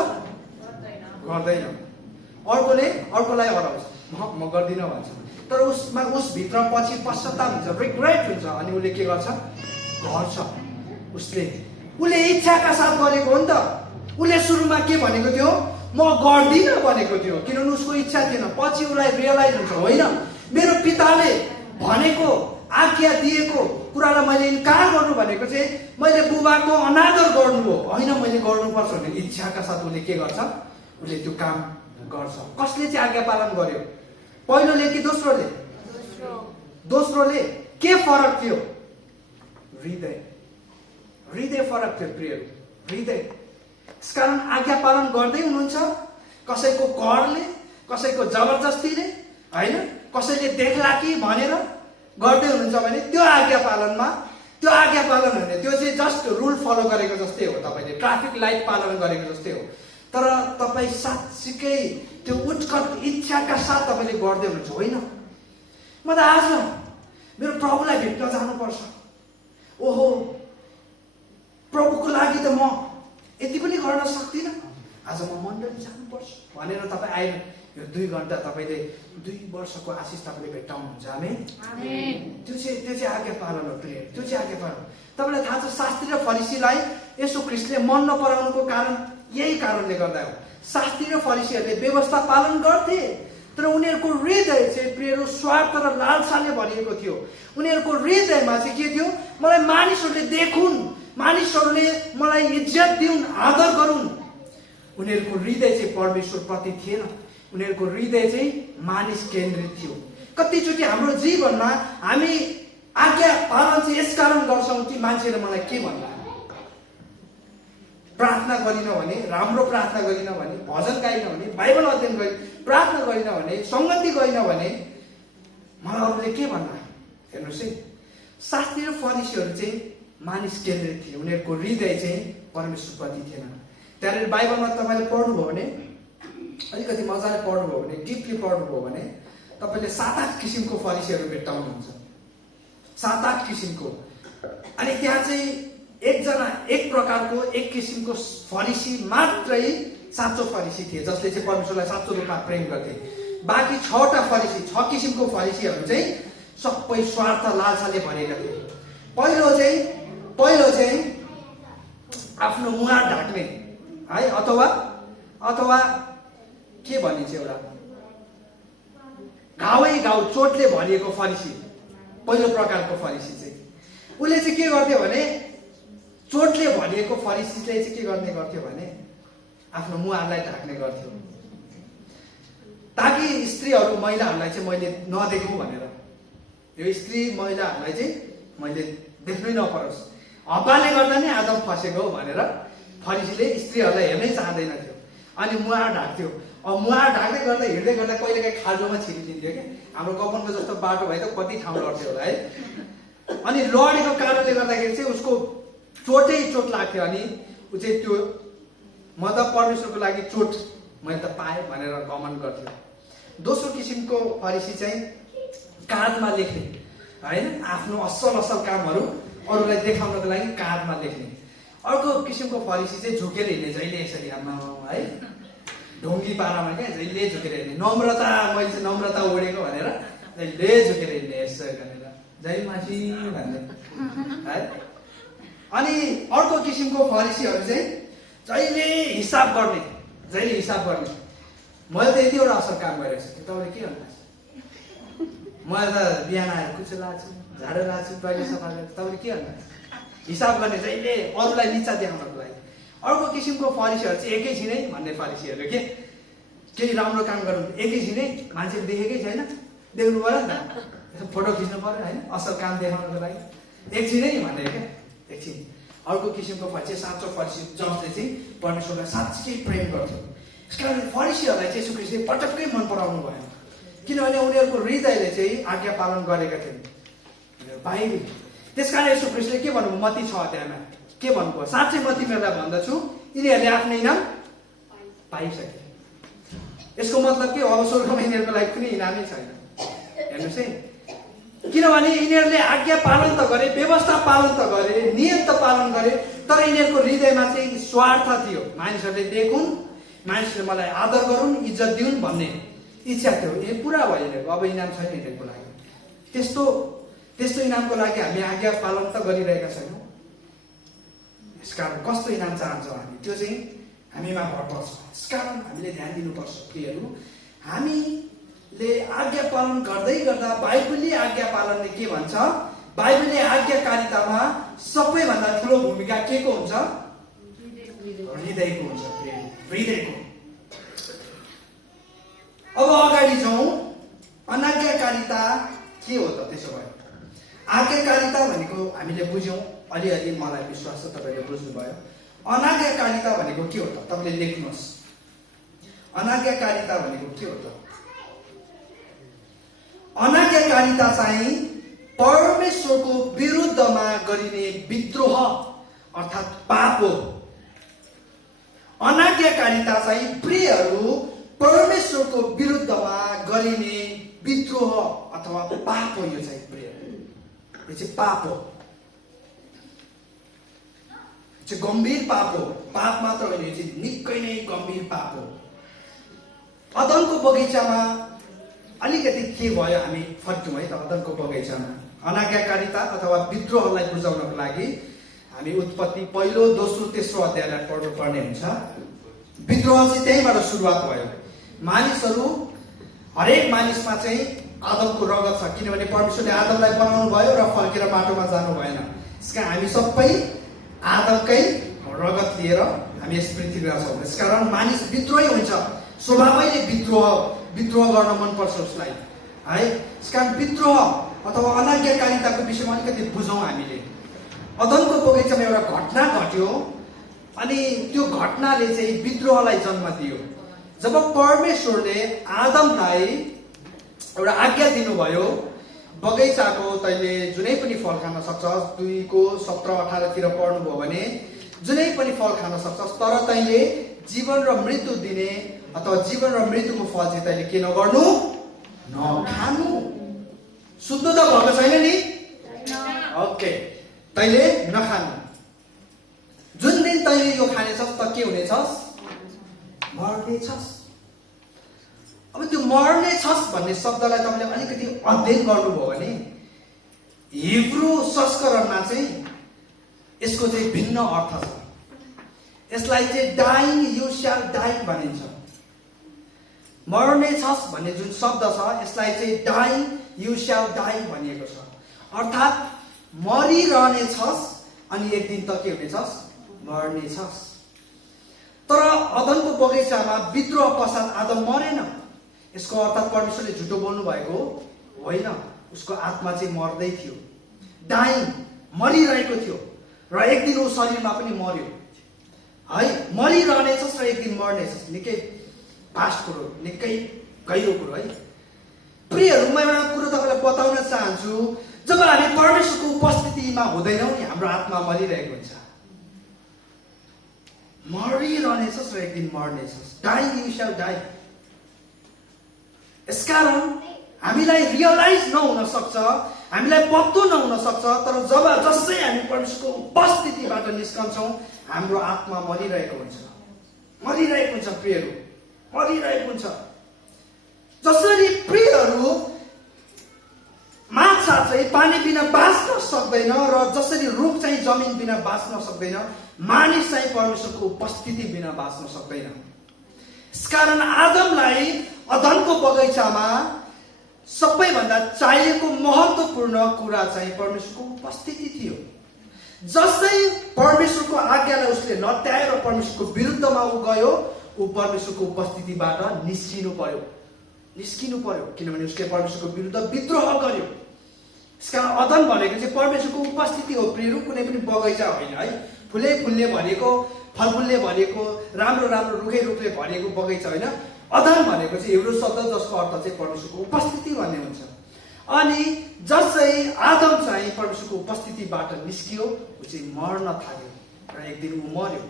गर्दैन। अर्कोलाई हराउँछ, म गर्दिनँ भन्छ। तर उसभित्र पछि पश्चाताप हुन्छ, रिग्रेट हुन्छ। अनि उसले के गर्छ? गर्छ। उसले इच्छाका साथ गरेको हो नि त। उसले सुरुमा के भनेको थियो? म गर्दिनँ भनेको थियो, किनभने उसको इच्छा थिएन। पछि उसलाई रियलाइज हुन्छ, होइन मेरो पिताले भनेको आज्ञा आज्ञा दिएको कुरालाई मैले इन्कार गर्नु भनेको चाहिँ मैले बुबाको अनादर गर्नु हो होइन, मैले गर्नुपर्छ भन्ने इच्छाका साथ उसले के गर्छ, उसले त्यो काम गर्छ। कसले चाहिँ आज्ञा पालन गर्यो, पहिलोले कि दोस्रोले? दोस्रोले। के फरक थियो? हृदय, हृदय फरक थियो प्रियहरू, हृदय। त्यसकारण आज्ञा पालन गर्दै हुनुहुन्छ, कसैको करले, कसैको जबरजस्तीले होइन, कसैले देख्ला कि भनेर गर्दै हुनुहुन्छ भने त्यो आज्ञा पालनमा, त्यो आज्ञा पालन भने त्यो चाहिँ जस्ट रुल फलो गरेको जस्तै हो, तपाईँले ट्राफिक लाइट पालन गरेको जस्तै हो। तर तपाईँ साँच्चीकै त्यो उत्कट इच्छाका साथ तपाईँले गर्दै हुनुहुन्छ, होइन म त आज मेरो प्रभुलाई भेट्न जानुपर्छ, ओहो प्रभुको लागि त म यति पनि गर्न सक्दिनँ, आज म मण्डली जानुपर्छ भनेर तपाईँ आएर यो 2 घन्टा तपाईँले 2 वर्षको आशिष तपाईँले भेट्टाउनुहुन्छ। आमेन। त्यो चाहिँ आज्ञा पालन हो प्रिय, त्यो चाहिँ आज्ञा पालन। तपाईँलाई थाहा छ शास्त्री र फरिसीलाई येशू ख्रीष्टले मन नपराउनुको कारण यही कारणले गर्दा हो। शास्त्री र फरिसीहरूले व्यवस्था पालन गर्थे, तर उनीहरूको हृदय चाहिँ प्रियहरू स्वार्थ र लालसाले भरिएको थियो। उनीहरूको हृदयमा चाहिँ के थियो, मलाई मानिसहरूले देखुन्, मानिसहरूले मलाई इज्जत दिउन्, आदर गरून्। उनीहरूको हृदय चाहिँ परमेश्वर प्रति थिएन, उनीहरूको हृदय चाहिँ मानिस केन्द्रित थियो। कतिचोटि हाम्रो जीवनमा हामी आज्ञा पालन चाहिँ यसकारण गर्छौँ कि मान्छेले मलाई के भन्ला, प्रार्थना गरिन भने, राम्रो प्रार्थना गरिन भने, भजन गाइन भने, बाइबल अध्ययन गरि प्रार्थना गरिन भने, सङ्गति गरिन भने मलाई अरूले के भन्ला। हेर्नुहोस् है, शास्त्री र फरिसीहरू चाहिँ मानिस केन्द्रित थिए, उनीहरूको हृदय चाहिँ परमेश्वरप्रति थिएन। त्यहाँनिर बाइबलमा तपाईँले पढ्नुभयो भने, अलिकति मजाले पढ्नुभयो भने, डिपली पढ्नुभयो भने तपाईँले 7-8 किसिमको फरिसीहरू भेट्टाउनुहुन्छ, 7-8 किसिमको। अनि त्यहाँ चाहिँ एक प्रकारको, एक किसिमको फरिसी मात्रै साँचो फरिसी थिए, जसले चाहिँ परमेश्वरलाई साँचो रूपमा प्रेम गर्थे। बाँकी 6वटा फरिसी, 6 किसिमको फरिसीहरू चाहिँ सबै स्वार्थ लालसाले भरेका थिए। पहिलो चाहिँ आफ्नो मुहार ढाक्ने है, अथवा के भनिन्छ, एउटा घाउ चोटले भरिएको फरिसी, पहिलो प्रकारको फरिसी चाहिँ। उसले चाहिँ के गर्थ्यो भने, चोटले भरिएको फरिसीले चाहिँ के गर्ने गर्थ्यो भने आफ्नो मुहारलाई ढाक्ने गर्थ्यो, ताकि स्त्रीहरू महिलाहरूलाई चाहिँ मैले नदेखौँ भनेर, यो स्त्री महिलाहरूलाई चाहिँ मैले देख्नै नपरोस्, हप्पाले गर्दा नै आदम फसेको हो भनेर फरिसीले स्त्रीहरूलाई हेर्नै चाहँदैन थियो। अनि मुहार ढाक्थ्यो। अब मुहार ढाक्दै गर्दा हिँड्दै गर्दा कहिलेकाहीँ खाल्डोमा छिरिदिन्थ्यो क्या, हाम्रो कपनको जस्तो बाटो भए त कति ठाउँ लड्थ्यो होला है। अनि लडेको कारणले गर्दाखेरि चाहिँ उसको चोट लाग्थ्यो। अनि ऊ चाहिँ त्यो म त परमेश्वरको लागि चोट मैले त पाएँ भनेर घमण्ड गर्थ्यो। दोस्रो किसिमको फरिसी चाहिँ काँधमा लेख्ने होइन, आफ्नो असल कामहरू अरूलाई देखाउनको लागि काँधमा लेख्ने। अर्को किसिमको फरिसी चाहिँ झुकेर हिँड्ने, जहिले यसरी आमा है, ढुङ्गी पारामा क्या, जहिले झुकेर हिँड्ने। नम्रता, मैले चाहिँ नम्रता ओढेको भनेर जहिले झुकेर हिँड्ने, यसो गरेर जय मासी भन्ने है। अनि अर्को किसिमको फरिसीहरू चाहिँ जहिले हिसाब गर्ने। मैले त यतिवटा असल काम गरेको छु, तपाईँले के भन्नुहुन्छ, मैले त बिहान आएर कुचो लाग्छु, झाडु लाग्छु, टोइलेट सफा गर्छु, तपाईँले के भन्नुहुन्छ, हिसाब गर्ने, जहिले अरूलाई निचा देखाउनको लागि। अर्को किसिमको फरिसीहरू चाहिँ एकैछिनै भन्ने फरिसीहरू के, केही राम्रो काम गरौँ एकैछिनै, मान्छेले देखेकै छैन, देख्नु पऱ्यो नि त, फोटो खिच्नु पऱ्यो होइन, असल काम देखाउनको लागि एकछिनै भन्ने क्या, एकछिन। अर्को किसिमको फरिसी साँचो फरिसी, जसले चाहिँ परमेश्वरलाई साँच्चै प्रेम गर्थ्यो। यसकारण फरिसीहरूलाई चाहिँ येशू ख्रीष्टले पटक्कै मन पराउनु भएन, किनभने उनीहरूको हृदयले चाहिँ आज्ञा पालन गरेका थिए बाहिर। त्यसकारण येशू ख्रीष्टले के भन्नुभयो, मत्ती 6 अध्यायमा के भन्नुभयो, साँच्चै म तिमीहरूलाई भन्दछु यिनीहरूले आफ्नो इनाम पाइसके। यसको मतलब के हो, अब स्वर्गमा यिनीहरूको लागि कुनै इनामै छैन। हेर्नुहोस् है, किनभने यिनीहरूले आज्ञा पालन त गरे, व्यवस्था पालन त गरे, नियम त पालन गरे, तर यिनीहरूको हृदयमा चाहिँ स्वार्थ थियो। मानिसहरूले देखुन्, मानिसले मलाई आदर गरून्, इज्जत दिउन् भन्ने इच्छा थियो। यो पुरा भयो यिनीहरूको, अब इनाम छैन यिनीहरूको लागि। त्यस्तो इनामको लागि हामी आज्ञा पालन त गरिरहेका छैनौँ। यसकारण कस्तो इनाम चाहन्छौँ हामी, त्यो चाहिँ हामीमा भर पर्छ। यसकारण हामीले ध्यान दिनुपर्छ प्रियहरू, हामीले आज्ञा पालन गर्दै गर्दा बाइबलले आज्ञा पालनले के भन्छ बाइबलले आज्ञाकारितामा सबैभन्दा ठुलो भूमिका के को हुन्छ? हृदयको हुन्छ, हृदयको। अब अगाडि जाउँ। अनाज्ञाकारिता के हो त? त्यसो भए आज्ञाकारिता भनेको हामीले बुझ्यौँ, अलिअलि मलाई विश्वास छ तपाईँले बुझ्नुभयो। अनाज्ञाकारिता भनेको के हो त? तपाईँले लेख्नुहोस्, अनाज्ञाकारिता भनेको के हो त? अनाज्ञाकारिता चाहिँ परमेश्वरको विरुद्धमा गरिने विद्रोह अर्थात् पाप हो। अनाज्ञाकारिता चाहिँ प्रियहरू परमेश्वरको विरुद्धमा गरिने विद्रोह अथवा पाप हो। यो चाहिँ प्रिय, यो चाहिँ पाप हो, चाहिँ गम्भीर पाप हो। पाप मात्र होइन, यो चाहिँ निकै नै गम्भीर पाप हो। अदनको बगैँचामा अलिकति के भयो, हामी फर्क्यौँ है त अदनको बगैँचामा। अनाज्ञाकारिता अथवा विद्रोहलाई बुझाउनको लागि हामी उत्पत्ति पहिलो, दोस्रो, तेस्रो अध्यायलाई पढ्नुपर्ने हुन्छ। विद्रोह चाहिँ त्यहीँबाट सुरुवात भयो। मानिसहरू, हरेक मानिसमा चाहिँ आदमको रगत छ, किनभने परमेश्वरले आदमलाई बनाउनु भयो र फर्केर माटोमा जानु भएन। त्यसकारण हामी सबै आदमकै रगत लिएर हामी यस पृथ्वीमा छौँ। त्यसकारण मानिस विद्रोही हुन्छ, स्वभावै नै विद्रोह गर्न मनपर्छ उसलाई है। त्यसकारण विद्रोह अथवा अनाज्ञाकारिताको विषयमा अलिकति बुझौँ हामीले। अदनको बगैँचामा एउटा घटना घट्यो अनि त्यो घटनाले चाहिँ विद्रोहलाई जन्म दियो। जब परमेश्वरले आदमलाई एउटा आज्ञा दिनुभयो, बगैँचाको तैँले जुनै पनि फल खान सक्छस्, 2:17-18 पढ्नुभयो भने जुनै पनि फल खान सक्छस्, तर तैँले जीवन र मृत्यु दिने अथवा जीवन र मृत्युको फल चाहिँ तैँले के नगर्नु? नखानु। सुत्नु त भएको छैन नि? ओके, तैँले नखानु। जुन दिन तैँले यो खानेछस् त के हुनेछस्? मर्नेछस्। अब त्यो मर्नेछस् भन्ने शब्दलाई तपाईँले अलिकति अध्ययन गर्नुभयो भने हिब्रू संस्करणमा चाहिँ यसको चाहिँ भिन्न अर्थ छ। यसलाई चाहिँ डाइङ यु श्याल डाइ भनिन्छ। मर्नेछस् भन्ने जुन शब्द छ यसलाई चाहिँ डाइङ यु श्याल डाइ भनिएको छ। अर्थात् मरिरहनेछस् अनि एक दिन त के हुनेछस्? मर्नेछस्। तर अदनको बगैँचामा विद्रोह पश्चात आदम मरेन। यसको अर्थात् परमेश्वरले झुटो बोल्नु भएको होइन, उसको आत्मा चाहिँ मर्दै थियो, डाइङ, मरिरहेको थियो र एक दिन ऊ शरीरमा पनि मर्यो है। मरिरहनेछस् र एक दिन मर्नेछस्, निकै फास्ट कुरो, निकै गहिरो कुरो है। प्रियहरू, म एउटा कुरो तपाईँलाई बताउन चाहन्छु। जब हामी परमेश्वरको उपस्थितिमा हुँदैनौँ नि हाम्रो आत्मा मरिरहेको हुन्छ। मरिरहनेछस् र एक दिन मर्नेछस्, डाइ यु श्याल डाइ। यसकारण हामीलाई रियलाइज नहुन सक्छ, हामीलाई पत्तो नहुन सक्छ, तर जब जसै हामी परमेश्वरको उपस्थितिबाट निस्कन्छौँ हाम्रो आत्मा मरिरहेको हुन्छ, मरिरहेको हुन्छ। प्रियहरू, मरिरहेको हुन्छ। जसरी प्रियहरू माछा चाहिँ पानी बिना बाँच्न सक्दैन र जसरी रुख चाहिँ जमिन बिना बाँच्न सक्दैन, मानिस चाहिँ परमेश्वरको उपस्थिति बिना बाँच्न सक्दैन। यसकारण आदमलाई अदनको बगैँचामा सबैभन्दा चाहिएको महत्त्वपूर्ण कुरा चाहिँ परमेश्वरको उपस्थिति थियो। जसै परमेश्वरको आज्ञालाई उसले लट्याएर परमेश्वरको विरुद्धमा ऊ गयो, ऊ परमेश्वरको उपस्थितिबाट निस्किनु पर्यो, किनभने उसले परमेश्वरको विरुद्ध विद्रोह गर्यो। यसकारण अदन भनेको चाहिँ परमेश्वरको उपस्थिति हो। प्रियहरू, कुनै पनि बगैँचा होइन है, फुलले भरिएको, फलफुलले भरिएको, राम्रो राम्रो रुखले भरिएको बगैँचा होइन। अदन भनेको चाहिँ हिब्रू शब्द जसको अर्थ चाहिँ परमेश्वरको उपस्थिति भन्ने हुन्छ। अनि जसै आदम चाहिँ परमेश्वरको उपस्थितिबाट निस्कियो, ऊ चाहिँ मर्न थाल्यो र एक दिन ऊ मर्यो।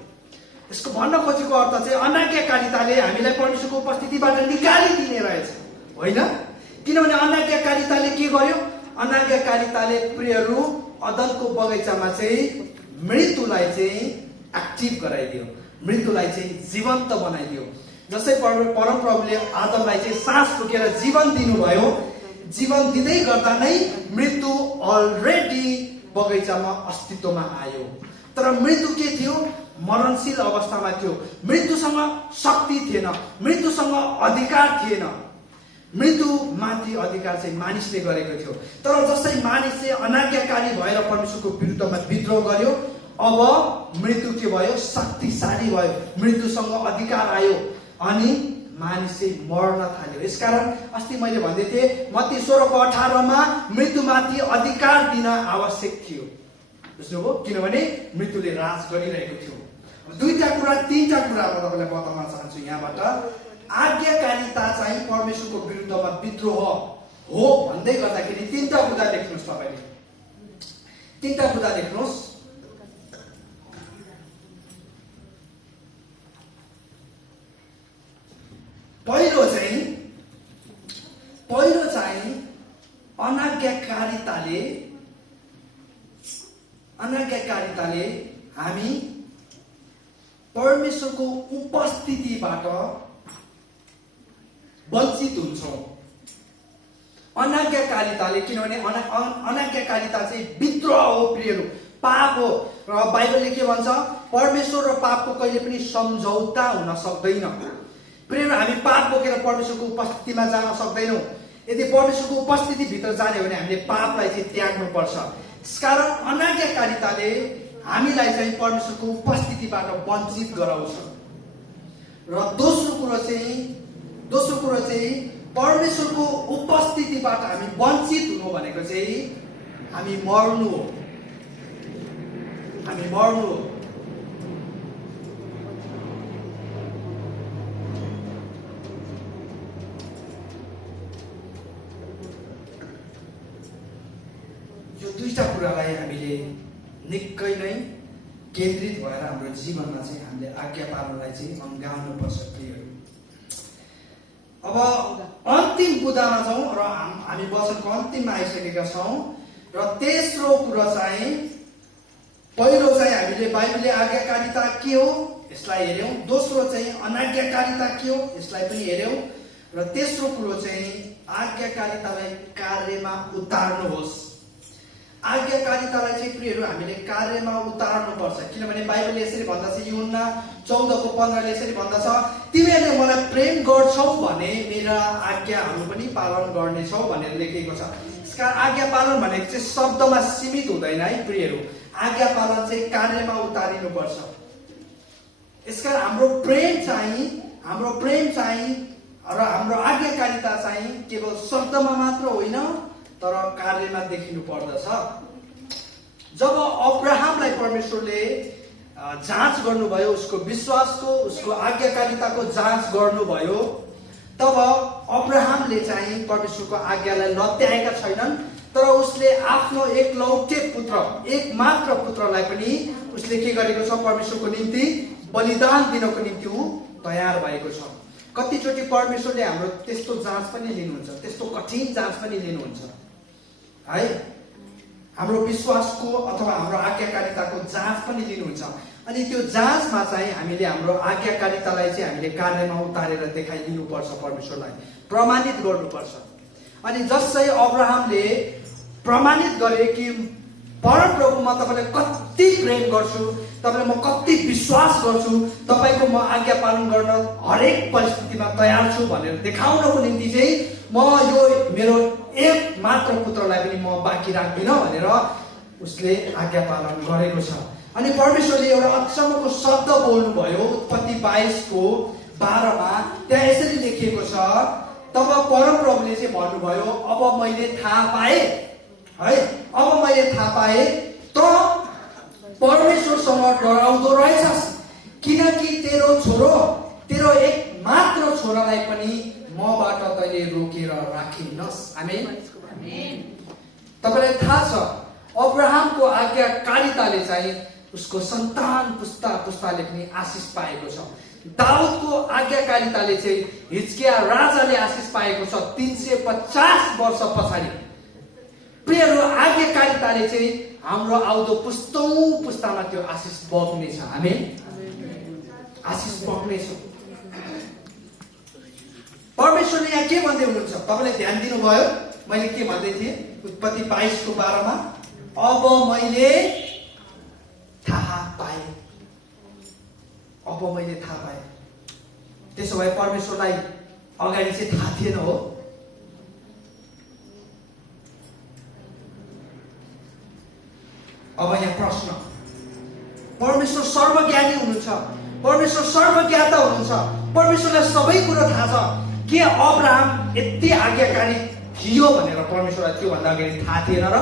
यसको भन्न खोजेको अर्थ चाहिँ अनाज्ञाकारिताले हामीलाई परमेश्वरको उपस्थितिबाट निकालिदिने रहेछ होइन। किनभने अनाज्ञाकारिताले के गर्यो? अनाज्ञाकारिताले प्रियहरू अदनको बगैँचामा चाहिँ मृत्युलाई चाहिँ एक्टिभ गराइदियो, मृत्युलाई चाहिँ जीवन्त बनाइदियो। जसै परमप्रभुले आदमलाई चाहिँ सास फुकेर जीवन दिनुभयो, जीवन दिँदै गर्दा नै मृत्यु अलरेडी बगैँचामा अस्तित्वमा आयो। तर मृत्यु के थियो? मरणशील अवस्थामा थियो। मृत्युसँग शक्ति थिएन, मृत्युसँग अधिकार थिएन। मृत्युमाथि अधिकार चाहिँ मानिसले गरेको थियो। तर जसै मानिस चाहिँ अनाज्ञाकारी आज्ञाकारी भएर परमेश्वरको विरुद्धमा विद्रोह गर्यो। अब मृत्यु के भयो? शक्तिशाली भयो, मृत्युसँग अधिकार आयो अनि मानिस चाहिँ मर्न थाल्यो। यसकारण अस्ति मैले भन्दै थिएँ मत्ती 16:18 मृत्युमाथि अधिकार दिन आवश्यक थियो। बुझ्नुभयो? किनभने मृत्युले राज गरिरहेको थियो। तीनटा कुरा म तपाईँलाई बताउन चाहन्छु यहाँबाट। आज्ञाकारिता चाहिँ परमेश्वरको विरुद्धमा विद्रोह हो भन्दै गर्दाखेरि तीनटा बुँदा लेख्नुहोस्। तपाईँले तीनटा बुँदा लेख्नुहोस्। पहिलो चाहिँ अनाज्ञाकारिताले हामी परमेश्वरको उपस्थितिबाट वञ्चित हुन्छौँ। अनाज्ञाकारिताले, किनभने अनाज्ञाकारिता चाहिँ विद्रोह हो प्रियहरू, पाप हो। र बाइबलले के भन्छ? परमेश्वर र पापको कहिले पनि सम्झौता हुन सक्दैन। प्रियहरू, हामी पाप बोकेर परमेश्वरको उपस्थितिमा जान सक्दैनौँ। यदि परमेश्वरको उपस्थितिभित्र जाने हो भने हामीले पापलाई चाहिँ त्याग्नुपर्छ। यसकारण अनाज्ञाकारिताले हामीलाई चाहिँ परमेश्वरको उपस्थितिबाट वञ्चित गराउँछ। र दोस्रो कुरो चाहिँ परमेश्वरको उपस्थितिबाट हामी वञ्चित हुनु भनेको चाहिँ हामी मर्नु हो। यो दुईटा कुरालाई हामीले निकै नै केन्द्रित भएर हाम्रो जीवनमा चाहिँ हामीले आज्ञा पालनलाई चाहिँ अँगाल्नुपर्छ प्रियहरू। अब अन्तिम बुदामा छौँ र हामी वचनको अन्तिममा आइसकेका छौँ। र तेस्रो कुरो चाहिँ, पहिलो चाहिँ हामीले बाइबलले आज्ञाकारिता के हो यसलाई हेऱ्यौँ। दोस्रो चाहिँ अनाज्ञाकारिता के हो यसलाई पनि हेऱ्यौँ। र तेस्रो कुरो चाहिँ आज्ञाकारितालाई कार्यमा उतार्नुहोस्। आज्ञाकारितालाई चाहिँ प्रियहरू हामीले कार्यमा उतार्नुपर्छ। किनभने बाइबलले यसरी भन्दछ, यूहन्ना 14:15 यसरी भन्दछ, तिमीहरूले मलाई प्रेम गर्छौ भने मेरा आज्ञाहरू पनि पालन गर्नेछौ भनेर लेखिएको छ। यसका आज्ञा पालन भनेको चाहिँ शब्दमा सीमित हुँदैन है प्रियहरू। आज्ञा पालन चाहिँ कार्यमा उतारिनुपर्छ। यसकारण हाम्रो प्रेम चाहिँ र हाम्रो आज्ञाकारिता चाहिँ केवल शब्दमा मात्र होइन तर कार्यमा देखिनु पर्दछ। जब अब्राहमलाई परमेश्वरले जाँच गर्नुभयो, उसको विश्वासको, उसको आज्ञाकारिताको जाँच गर्नुभयो, तब अब्राहमले चाहिँ परमेश्वरको आज्ञालाई नत्याएका छैनन्। तर उसले आफ्नो एक मात्र पुत्रलाई पनि उसले के गरेको छ? परमेश्वरको निम्ति बलिदान दिनको निम्ति ऊ तयार भएको छ। कतिचोटि परमेश्वरले हाम्रो त्यस्तो जाँच पनि लिनुहुन्छ, त्यस्तो कठिन जाँच पनि लिनुहुन्छ है। हाम्रो विश्वासको अथवा हाम्रो आज्ञाकारिताको जाँच पनि लिनुहुन्छ। अनि त्यो जाँचमा चाहिँ हामीले हाम्रो आज्ञाकारितालाई चाहिँ हामीले कार्यमा उतारेर देखाइदिनुपर्छ, परमेश्वरलाई प्रमाणित गर्नुपर्छ। अनि जसै अब्राहमले प्रमाणित गरे कि परमप्रभु म तपाईँलाई कति प्रेम गर्छु, तपाईँलाई म कति विश्वास गर्छु, तपाईँको म आज्ञा पालन गर्न हरेक परिस्थितिमा तयार छु भनेर देखाउनको निम्ति चाहिँ म यो मेरो एक मात्र पुत्रलाई पनि म बाँकी राख्दिनँ भनेर उसले आज्ञा पालन गरेको छ। अनि परमेश्वरले एउटा अचम्मको शब्द बोल्नुभयो उत्पत्ति 22:12 त्यहाँ यसरी लेखिएको छ, तब परमप्रभुले चाहिँ भन्नुभयो, अब मैले थाहा पाएँ त परमेश्वरसँग डराउँदो रहेछस्, किनकि तेरो एक मात्र छोरालाई पनि मबाट तैँले रोकेर राखिनस्। आमेन। तपाईँलाई थाहा छ अब्राहमको आज्ञाकारिताले चाहिँ उसको सन्तान पुस्ताले पनि आशिष पाएको छ। दाउदको आज्ञाकारिताले चाहिँ हिजकिया राजाले आशिष पाएको छ 350 वर्ष पछाडि। प्रियहरू, आज्ञाकारिताले चाहिँ हाम्रो आउँदो पुस्तामा त्यो आशिष बग्नेछ। आमेन। आशिष बग्नेछ। परमेश्वरले यहाँ के भन्दै हुनुहुन्छ तपाईँले ध्यान दिनुभयो? मैले के भन्दै थिएँ उत्पत्ति 22:12 अब मैले थाहा पाएँ। त्यसो भए परमेश्वरलाई अगाडि चाहिँ थाहा थिएन हो? अब यहाँ प्रश्न, परमेश्वर सर्वज्ञानी हुनुहुन्छ, परमेश्वर सर्वज्ञाता हुनुहुन्छ, परमेश्वरलाई सबै कुरो थाहा छ। के अब्राहम यति आज्ञाकारी थियो भनेर परमेश्वरलाई त्योभन्दा अगाडि थाहा थिएन र?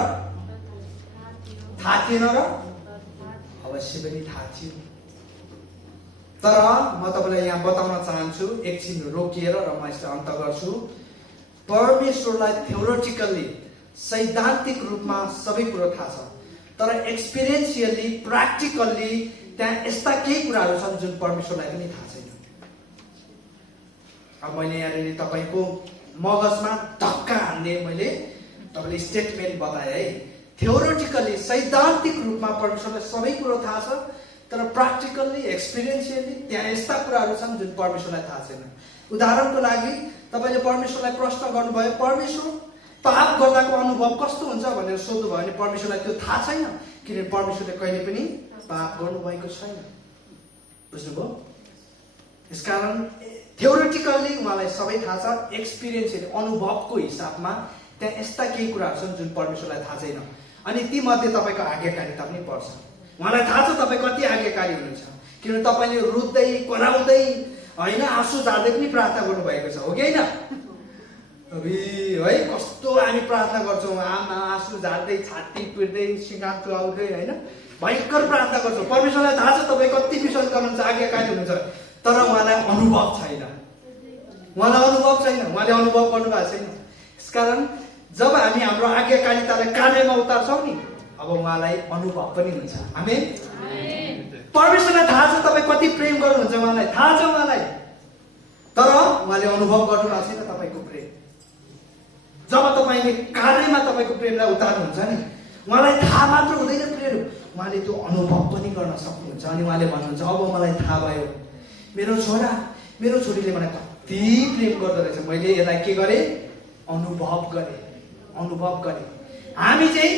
थाहा थिएन र? अवश्य पनि थाहा थियो। तर म तपाईँलाई यहाँ बताउन चाहन्छु, एकछिन रोकिएर र म यसलाई अन्त गर्छु। परमेश्वरलाई थ्योरेटिकल्ली, सैद्धान्तिक रूपमा सबै कुरो थाहा छ, तर एक्सपिरियन्सियली, प्र्याक्टिकल्ली त्यहाँ यस्ता केही कुराहरू छन् जुन परमेश्वरलाई पनि थाहा छैन। अब मैले यहाँनिर तपाईँको मगजमा धक्का हान्ने मैले तपाईँले स्टेटमेन्ट बताएँ है। थ्योरेटिकल्ली, सैद्धान्तिक रूपमा परमेश्वरलाई सबै कुरो थाहा छ, तर प्र्याक्टिकल्ली, एक्सपिरियन्सियली त्यहाँ यस्ता कुराहरू छन् जुन परमेश्वरलाई थाहा छैन। उदाहरणको लागि तपाईँले परमेश्वरलाई प्रश्न गर्नुभयो, परमेश्वर पाप गर्दाको अनुभव कस्तो हुन्छ भनेर सोध्नुभयो भने परमेश्वरलाई त्यो थाहा छैन, किनभने परमेश्वरले कहिले पनि पाप गर्नुभएको छैन। बुझ्नुभयो? यसकारण थ्योरेटिकल्ली उहाँलाई सबै थाहा छ, एक्सपिरियन्सियली, अनुभवको हिसाबमा त्यहाँ यस्ता केही कुराहरू छन् जुन परमेश्वरलाई थाहा छैन। अनि ती मध्ये तपाईँको आज्ञाकारिता पनि पर्छ। उहाँलाई थाहा छ तपाईँ कति आज्ञाकारी हुनुहुन्छ, किनभने तपाईँले रुँदै कराउँदै होइन, आँसु झार्दै पनि प्रार्थना गर्नुभएको छ, हो कि होइन? है कस्तो हामी प्रार्थना गर्छौँ, आमा आँसु झार्दै, छाती पिट्दै, सिँगार चुहाउँदै, होइन, भयङ्कर प्रार्थना गर्छौँ। परमेश्वरलाई थाहा छ तपाईँ कति विश्वास गर्नुहुन्छ, आज्ञाकारी हुनुहुन्छ, तर उहाँलाई अनुभव छैन। उहाँलाई अनुभव छैन, उहाँले अनुभव गर्नुभएको छैन। यसकारण जब हामी हाम्रो आज्ञाकारितालाई कार्यमा उतार्छौँ नि, अब उहाँलाई अनुभव पनि हुन्छ। आमेन। परमेश्वरलाई थाहा छ तपाईँ कति प्रेम गर्नुहुन्छ, उहाँलाई थाहा छ उहाँलाई, तर उहाँले अनुभव गर्नुभएको छैन तपाईँको प्रेम। जब तपाईँले कार्यमा तपाईँको प्रेमलाई उतार्नुहुन्छ नि, उहाँलाई थाहा मात्र हुँदैन प्रेम, उहाँले त्यो अनुभव पनि गर्न सक्नुहुन्छ। अनि उहाँले भन्नुहुन्छ, अब मलाई थाहा भयो मेरो छोरा मेरो छोरीले मलाई कति प्रेम गर्दो रहेछ, मैले यसलाई के गरेँ? अनुभव गरेँ, अनुभव गरेँ। हामी चाहिँ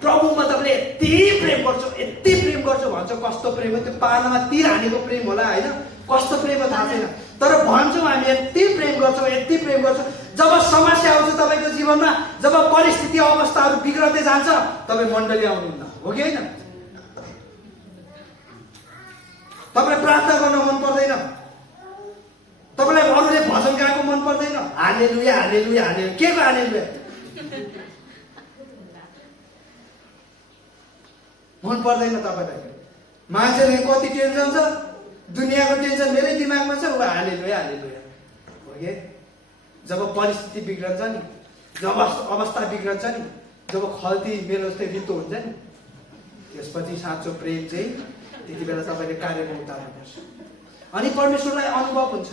प्रभुमा तपाईँले यति प्रेम गर्छौँ, यति प्रेम गर्छौँ भन्छ, कस्तो प्रेम हो त्यो? पालामा तीर हानेको प्रेम होला होइन, कस्तो प्रेम हो थाहा छैन, तर भन्छौँ हामी यति प्रेम गर्छौँ, यति प्रेम गर्छौँ। जब समस्या आउँछ तपाईँको जीवनमा, जब परिस्थिति अवस्थाहरू बिग्रदै जान्छ, तपाईँ मण्डली आउनुहुन्न, हो कि होइन? तपाईँलाई प्रार्थना गर्न मन पर्दैन, तपाईँलाई अरूले भजन गाएको मन पर्दैन, हालेलुया हालेलुया हालेलुया, के को हालेलुया? मन पर्दैन तपाईँलाई। मान्छेले कति टेन्सन छ, दुनियाँको टेन्सन मेरै दिमागमा छ, ऊ हालेलुया हालेलुया, हो कि? जब परिस्थिति बिग्रन्छ नि, जब अवस्था बिग्रन्छ नि, जब खल्ती मेरो जस्तै रित्तो हुन्छ नि, त्यसपछि साँचो प्रेम चाहिँ त्यति बेला तपाईँले कार्यमा उतार्नुपर्छ। अनि परमेश्वरलाई अनुभव हुन्छ,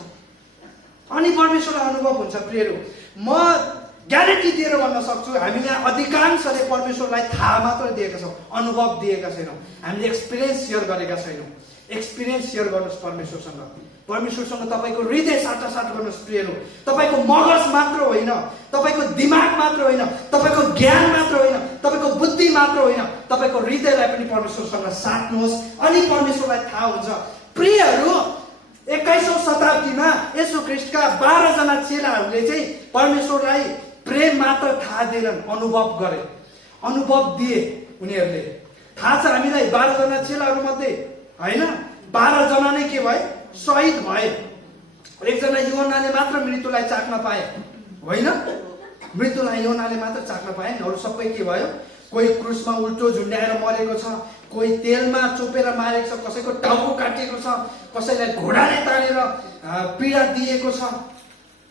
अनि परमेश्वरलाई अनुभव हुन्छ। प्रियहरू, म ग्यारेन्टी दिएर भन्न सक्छु, हामी यहाँ अधिकांशले परमेश्वरलाई थाहा मात्र दिएका छौँ, अनुभव दिएका छैनौँ। हामीले एक्सपिरियन्स सेयर गरेका छैनौँ। एक्सपिरियन्स सेयर गर्नुहोस् परमेश्वरसँग। परमेश्वरसँग तपाईँको हृदय साटासाट गर्नुहोस्। प्रियहरू, तपाईँको मगज मात्र होइन, तपाईँको दिमाग मात्र होइन, तपाईँको ज्ञान मात्र होइन, तपाईँको बुद्धि मात्र होइन, तपाईँको हृदयलाई पनि परमेश्वरसँग साट्नुहोस्, अनि परमेश्वरलाई थाहा हुन्छ। प्रियहरू, 21औं शताब्दीमा येशू ख्रीष्टका 12 जना चेलाहरूले चाहिँ परमेश्वरलाई प्रेम मात्र थाहा दिएनन्, अनुभव गरे, अनुभव दिए। उनीहरूले थाहा छ हामीलाई 12 जना चेलाहरू मध्ये होइन, 12 जना नै के भए? शहीद भए। एकजना योनाले मात्र मृत्युलाई चाख्न पाए, होइन? मृत्युलाई योनाले मात्र चाख्न पाए, अरू सबै के भयो? कोही क्रुसमा उल्टो झुन्ड्याएर मरेको छ, कोही तेलमा चोपेर मारेको छ, कसैको टाउको काटिएको छ, कसैलाई घोडाले तानेर पीडा दिएको छ,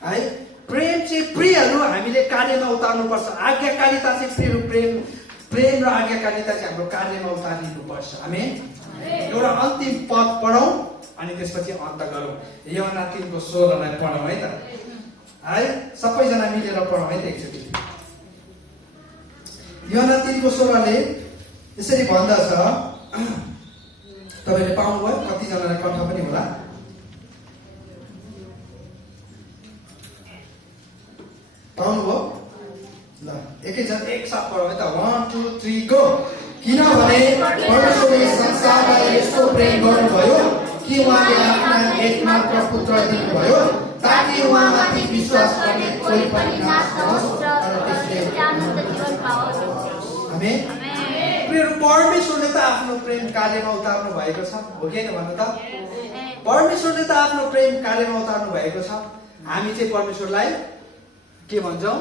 है? प्रेम चाहिँ प्रियहरू हामीले कार्यमा उतार्नुपर्छ। आज्ञाकारिता चाहिँ प्रियहरू, प्रेम र आज्ञाकारिता चाहिँ हाम्रो कार्यमा उतारिनुपर्छ। हामी एउटा अन्तिम पद पढौँ अनि त्यसपछि अन्त गरौँ। यूहन्ना 3:16 पढौँ है त, है? सबैजना मिलेर पढौँ है त एकचोटि। यूहन्ना 3:16 यसरी भन्दछ, तपाईँले पाउनुभयो? कतिजनालाई कण्ठ पनि होला? पाउनुभयो? ल एकैजना एकसाथ पढौँ है त। 1 2 3 गो। किनभने परमेश्वरले संसारलाई यस्तो प्रेम गर्नुभयो कि उहाँले आफ्ना एकमात्र पुत्र दिनुभयो, ताकि उहाँमाथि विश्वास गर्ने कोही पनि नाश नहोस् तर त्यसले अनन्त जीवन पाओस्। आमेन। प्रियहरू, परमेश्वरले त आफ्नो प्रेम कार्यमा उतार्नु भएको छ, हो कि होइन भन्नु त? परमेश्वरले त आफ्नो प्रेम कार्यमा उतार्नु भएको छ। हामी चाहिँ परमेश्वरलाई के भन्छौँ?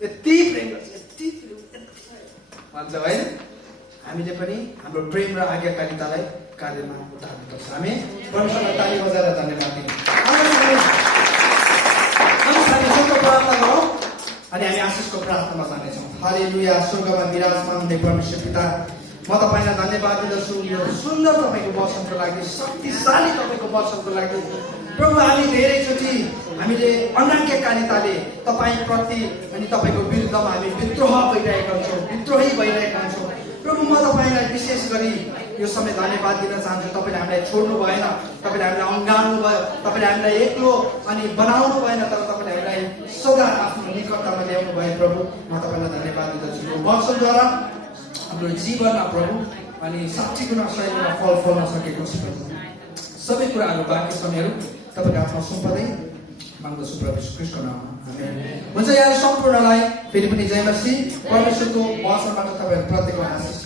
यति प्रेम गर्छ, यति भन्छौँ होइन? हामीले पनि हाम्रो प्रेम र आज्ञाकारितालाई कार्यमा उतार्नुपर्छ। हामी परमेश्वरलाई ताली बजाएर धन्यवाद दियौँ। प्रार्थना गरौँ अनि हामी आशिषको प्रार्थनामा जानेछौँ। हालेलुया। स्वर्गमा विराजमान हुने परमेश्वर पिता, म तपाईँलाई धन्यवाद दिँदछु यो सुन्दर तपाईँको वचनको लागि, शक्तिशाली तपाईँको वचनको लागि। प्रभु, हामी धेरैचोटि हामीले अनाज्ञाकारिताले तपाईँप्रति अनि तपाईँको विरुद्धमा हामी विद्रोह भइरहेका हुन्छौँ, विद्रोही भइरहेका हुन्छौँ। प्रभु, म तपाईँलाई विशेष गरी यो समय धन्यवाद दिन चाहन्छु। तपाईँले हामीलाई छोड्नु भएन, तपाईँले हामीलाई अँगाल्नु भयो, तपाईँले हामीलाई एक्लो अनि बनाउनु भएन, तर तपाईँले हामीलाई सदा आफ्नो निकटतामा ल्याउनु भयो। प्रभु, म तपाईँलाई धन्यवाद दिँदछु यो वचनद्वारा हाम्रो जीवनमा प्रभु अनि 60 गुणा शैलीमा फल फल्न सकेको छ। सबै कुराहरू बाँकी समयहरू तपाईँको हातमा सुम्पदै माग्दछु प्रभु ख्रीष्टको नाममा, आमेन। हुन्छ, यहाँ सम्पूर्णलाई फेरि पनि जय मसीह। परमेश्वरको वचनबाट तपाईँहरू प्रत्येकको आशिष